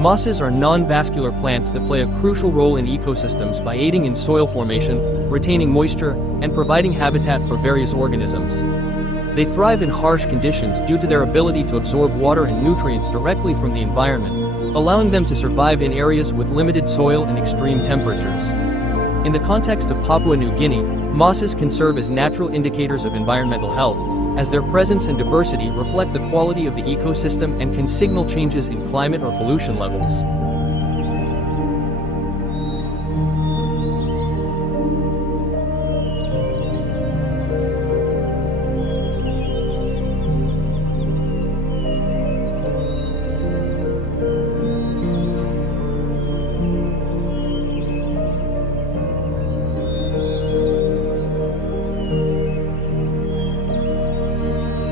Mosses are non-vascular plants that play a crucial role in ecosystems by aiding in soil formation, retaining moisture, and providing habitat for various organisms. They thrive in harsh conditions due to their ability to absorb water and nutrients directly from the environment, allowing them to survive in areas with limited soil and extreme temperatures. In the context of Papua New Guinea, mosses can serve as natural indicators of environmental health, as their presence and diversity reflect the quality of the ecosystem and can signal changes in climate or pollution levels.